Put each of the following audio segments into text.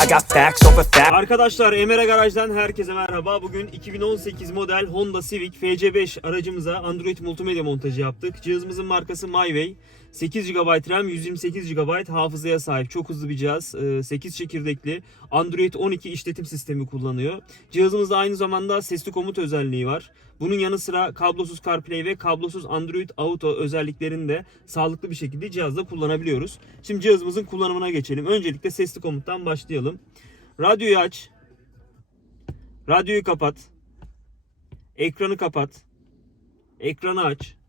I got facts over facts Arkadaşlar Emre Garaj'dan herkese merhaba. Bugün 2018 model Honda Civic FC5 aracımıza Android multimedya montajı yaptık. Cihazımızın markası MyWay. 8 GB RAM, 128 GB hafızaya sahip. Çok hızlı bir cihaz. Ee, 8 çekirdekli. Android 12 işletim sistemi kullanıyor. Cihazımızda aynı zamanda sesli komut özelliği var. Bunun yanı sıra kablosuz CarPlay ve kablosuz Android Auto özelliklerini de sağlıklı bir şekilde cihazda kullanabiliyoruz. Şimdi cihazımızın kullanımına geçelim. Öncelikle sesli komuttan başlayalım. Radyoyu aç. Radyoyu kapat. Ekranı kapat. Ekranı aç.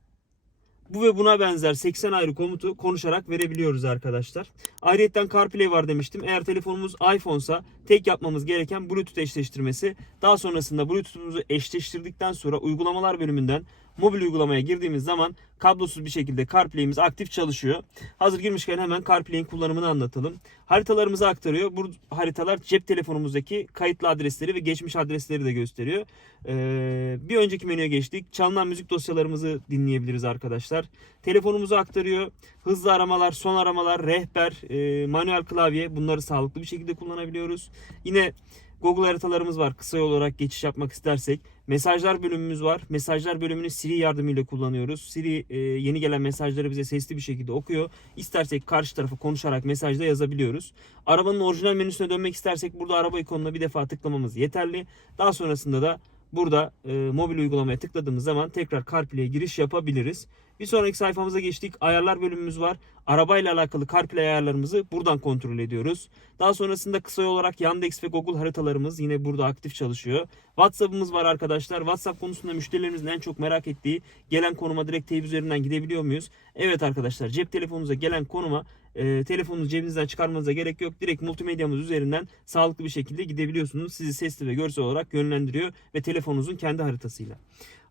Bu ve buna benzer 80 ayrı komutu konuşarak verebiliyoruz arkadaşlar. Ayrıca CarPlay var demiştim. Eğer telefonumuz iPhone'sa tek yapmamız gereken Bluetooth eşleştirmesi. Daha sonrasında Bluetooth'umuzu eşleştirdikten sonra uygulamalar bölümünden mobil uygulamaya girdiğimiz zaman kablosuz bir şekilde CarPlay'imiz aktif çalışıyor. Hazır girmişken hemen CarPlay'in kullanımını anlatalım. Haritalarımızı aktarıyor. Bu haritalar cep telefonumuzdaki kayıtlı adresleri ve geçmiş adresleri de gösteriyor. Ee, bir önceki menüye geçtik. Çalınan müzik dosyalarımızı dinleyebiliriz arkadaşlar. Telefonumuzu aktarıyor. Hızlı aramalar, son aramalar, rehber, e, manuel klavye bunları sağlıklı bir şekilde kullanabiliyoruz. Yine Google haritalarımız var. Kısa yol olarak geçiş yapmak istersek. Mesajlar bölümümüz var. Mesajlar bölümünü Siri yardımıyla kullanıyoruz. Siri e, yeni gelen mesajları bize sesli bir şekilde okuyor. İstersek karşı tarafa konuşarak mesajda yazabiliyoruz. Arabanın orijinal menüsüne dönmek istersek burada araba ikonuna bir defa tıklamamız yeterli. Daha sonrasında da burada e, mobil uygulamaya tıkladığımız zaman tekrar CarPlay'e giriş yapabiliriz. Bir sonraki sayfamıza geçtik. Ayarlar bölümümüz var. Arabayla alakalı CarPlay ayarlarımızı buradan kontrol ediyoruz. Daha sonrasında kısa olarak Yandex ve Google haritalarımız yine burada aktif çalışıyor. WhatsApp'ımız var arkadaşlar. WhatsApp konusunda müşterilerimizin en çok merak ettiği gelen konuma direkt teyip üzerinden gidebiliyor muyuz? Evet arkadaşlar cep telefonunuza gelen konuma e, telefonunuzu cebinizden çıkarmanıza gerek yok. Direkt multimedyamız üzerinden sağlıklı bir şekilde gidebiliyorsunuz. Sizi sesli ve görsel olarak yönlendiriyor ve telefonunuzun kendi haritasıyla.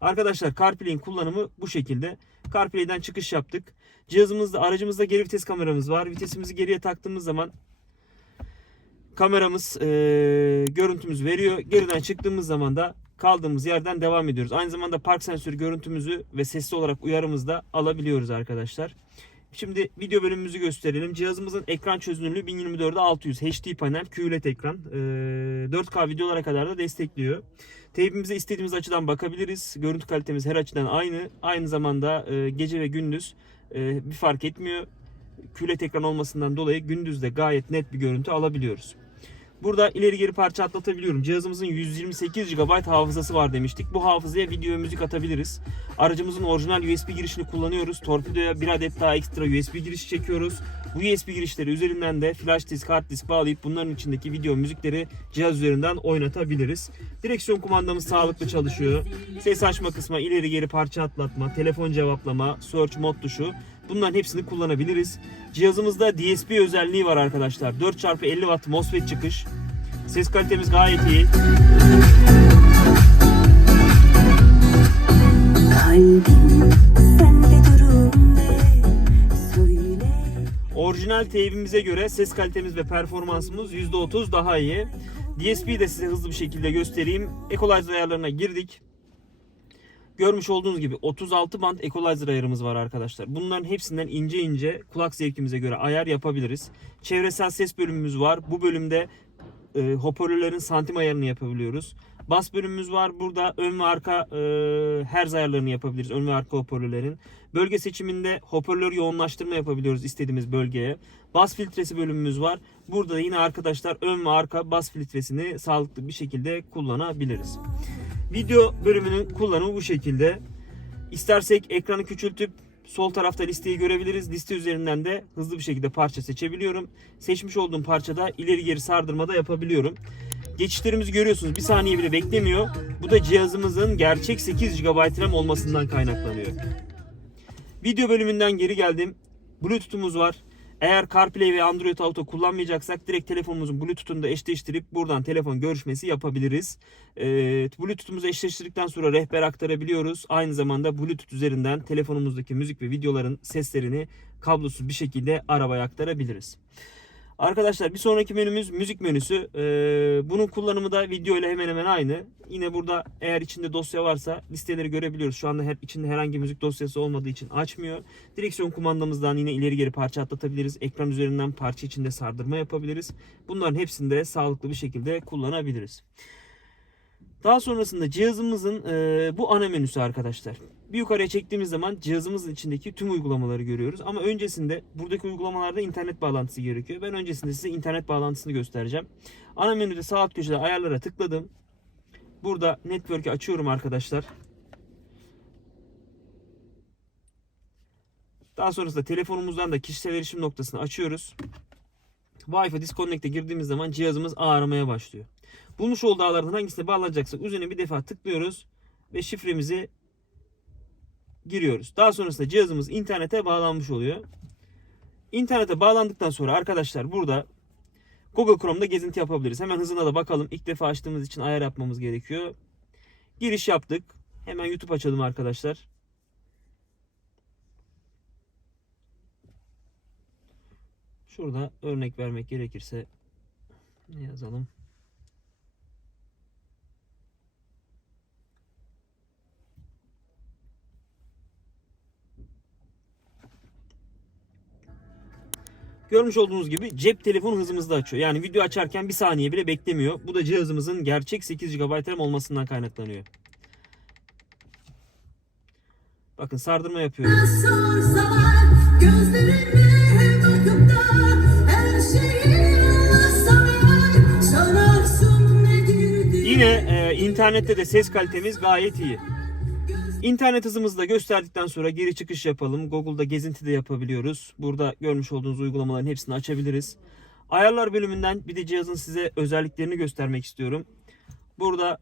Arkadaşlar CarPlay'in kullanımı bu şekilde. CarPlay'den çıkış yaptık. Cihazımızda, aracımızda geri vites kameramız var. Vitesimizi geriye taktığımız zaman kameramız e, görüntümüzü veriyor. Geriden çıktığımız zaman da kaldığımız yerden devam ediyoruz. Aynı zamanda park sensörü görüntümüzü ve sesli olarak uyarımızı da alabiliyoruz arkadaşlar. Şimdi video bölümümüzü gösterelim. Cihazımızın ekran çözünürlüğü 1024'e 600 HD panel QLED ekran. Ee, 4K videolara kadar da destekliyor. Teybimize istediğimiz açıdan bakabiliriz. Görüntü kalitemiz her açıdan aynı. Aynı zamanda e, gece ve gündüz e, bir fark etmiyor. QLED ekran olmasından dolayı gündüz de gayet net bir görüntü alabiliyoruz. Burada ileri geri parça atlatabiliyorum. Cihazımızın 128 GB hafızası var demiştik. Bu hafızaya video müzik atabiliriz. Aracımızın orijinal USB girişini kullanıyoruz. Torpidoya bir adet daha ekstra USB girişi çekiyoruz. Bu USB girişleri üzerinden de flash disk, hard disk bağlayıp bunların içindeki video müzikleri cihaz üzerinden oynatabiliriz. Direksiyon kumandamız sağlıklı çalışıyor. Ses açma kısmı, ileri geri parça atlatma, telefon cevaplama, search mod tuşu. Bunların hepsini kullanabiliriz. Cihazımızda DSP özelliği var arkadaşlar. 4x50 Watt MOSFET çıkış. Ses kalitemiz gayet iyi. Orijinal teybimize göre ses kalitemiz ve performansımız %30 daha iyi. DSP'yi de size hızlı bir şekilde göstereyim. Equalizer ayarlarına girdik. Görmüş olduğunuz gibi 36 band equalizer ayarımız var arkadaşlar. Bunların hepsinden ince ince kulak zevkimize göre ayar yapabiliriz. Çevresel ses bölümümüz var. Bu bölümde e, hoparlörlerin santim ayarını yapabiliyoruz. Bas bölümümüz var. Burada ön ve arka e, herz ayarlarını yapabiliriz. Ön ve arka hoparlörlerin. Bölge seçiminde hoparlör yoğunlaştırma yapabiliyoruz istediğimiz bölgeye. Bas filtresi bölümümüz var. Burada da yine arkadaşlar ön ve arka bas filtresini sağlıklı bir şekilde kullanabiliriz. Video bölümünün kullanımı bu şekilde. İstersek ekranı küçültüp sol tarafta listeyi görebiliriz. Liste üzerinden de hızlı bir şekilde parça seçebiliyorum. Seçmiş olduğum parçada ileri geri sardırma da yapabiliyorum. Geçişlerimizi görüyorsunuz. Bir saniye bile beklemiyor. Bu da cihazımızın gerçek 8 GB RAM olmasından kaynaklanıyor. Video bölümünden geri geldim. Bluetooth'umuz var. Eğer CarPlay ve Android Auto kullanmayacaksak direkt telefonumuzun Bluetooth'unu da eşleştirip buradan telefon görüşmesi yapabiliriz. Ee, Bluetooth'umuzu eşleştirdikten sonra rehber aktarabiliyoruz. Aynı zamanda Bluetooth üzerinden telefonumuzdaki müzik ve videoların seslerini kablosuz bir şekilde arabaya aktarabiliriz. Arkadaşlar bir sonraki menümüz müzik menüsü. Ee, bunun kullanımı da video ile hemen hemen aynı. Yine burada eğer içinde dosya varsa listeleri görebiliyoruz. Şu anda hep içinde herhangi müzik dosyası olmadığı için açmıyor. Direksiyon kumandamızdan yine ileri geri parça atlatabiliriz. Ekran üzerinden parça içinde sardırma yapabiliriz. Bunların hepsini de sağlıklı bir şekilde kullanabiliriz. Daha sonrasında cihazımızın e, bu ana menüsü arkadaşlar. Bir yukarıya çektiğimiz zaman cihazımızın içindeki tüm uygulamaları görüyoruz. Ama öncesinde buradaki uygulamalarda internet bağlantısı gerekiyor. Ben öncesinde size internet bağlantısını göstereceğim. Ana menüde sağ alt köşede ayarlara tıkladım. Burada network'ü açıyorum arkadaşlar. Daha sonrasında telefonumuzdan da kişisel erişim noktasını açıyoruz. Wi-Fi disconnect'e girdiğimiz zaman cihazımız ağramaya başlıyor. Bulmuş olduğu ağlardan hangisine bağlanacaksak üzerine bir defa tıklıyoruz ve şifremizi giriyoruz. Daha sonrasında cihazımız internete bağlanmış oluyor. İnternete bağlandıktan sonra arkadaşlar burada Google Chrome'da gezinti yapabiliriz. Hemen hızına da bakalım. İlk defa açtığımız için ayar yapmamız gerekiyor. Giriş yaptık. Hemen YouTube açalım arkadaşlar. Şurada örnek vermek gerekirse ne yazalım? Görmüş olduğunuz gibi cep telefonu hızımızda açıyor. Yani video açarken bir saniye bile beklemiyor. Bu da cihazımızın gerçek 8 GB RAM olmasından kaynaklanıyor. Bakın sardırma yapıyor. Yine e, internette de ses kalitemiz gayet iyi. İnternet hızımızı da gösterdikten sonra geri çıkış yapalım. Google'da gezinti de yapabiliyoruz. Burada görmüş olduğunuz uygulamaların hepsini açabiliriz. Ayarlar bölümünden bir de cihazın size özelliklerini göstermek istiyorum. Burada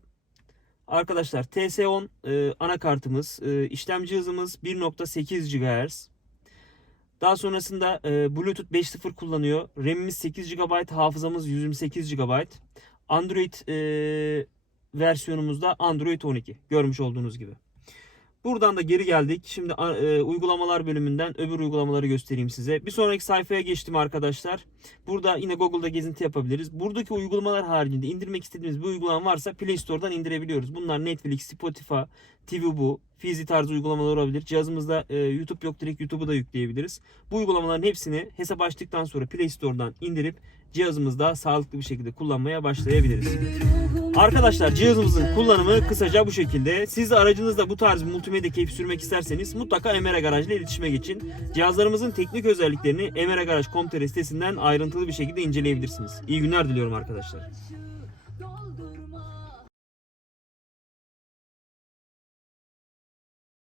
arkadaşlar TS10 e, anakartımız, e, işlemci hızımız 1.8 GHz. Daha sonrasında e, Bluetooth 5.0 kullanıyor. RAM'imiz 8 GB, hafızamız 128 GB. Android e, versiyonumuzda Android 12 görmüş olduğunuz gibi. Buradan da geri geldik. Şimdi e, uygulamalar bölümünden öbür uygulamaları göstereyim size. Bir sonraki sayfaya geçtim arkadaşlar. Burada yine Google'da gezinti yapabiliriz. Buradaki uygulamalar haricinde indirmek istediğimiz bir uygulama varsa Play Store'dan indirebiliyoruz. Bunlar Netflix, Spotify, TVBu, Fizi tarzı uygulamalar olabilir. Cihazımızda e, YouTube yok direkt YouTube'u da yükleyebiliriz. Bu uygulamaların hepsini hesap açtıktan sonra Play Store'dan indirip cihazımızda sağlıklı bir şekilde kullanmaya başlayabiliriz. Arkadaşlar cihazımızın kullanımı kısaca bu şekilde. Siz de aracınızda bu tarz bir multimedya keyfi sürmek isterseniz mutlaka Emera Garaj ile iletişime geçin. Cihazlarımızın teknik özelliklerini emeragaraj.com.tr sitesinden ayrıntılı bir şekilde inceleyebilirsiniz. İyi günler diliyorum arkadaşlar.